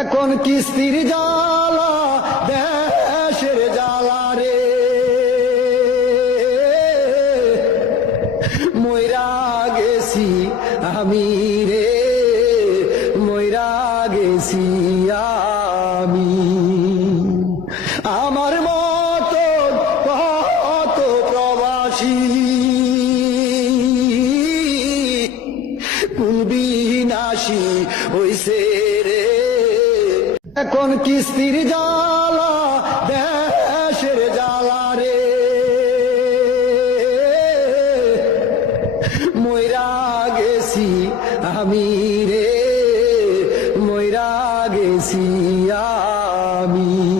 এখন কিস্তির জ্বালা দেশের জ্বালা রে, মইরা গেছি আমি রে, মইরা গেছি আমি। আমার মতো কত প্রবাসী কুলবিনাশী হইছে রে। এখন কিস্তির জ্বালা দেশের জ্বালা রে, মইরা গেছি আমি রে, মইরা গেছি আমি।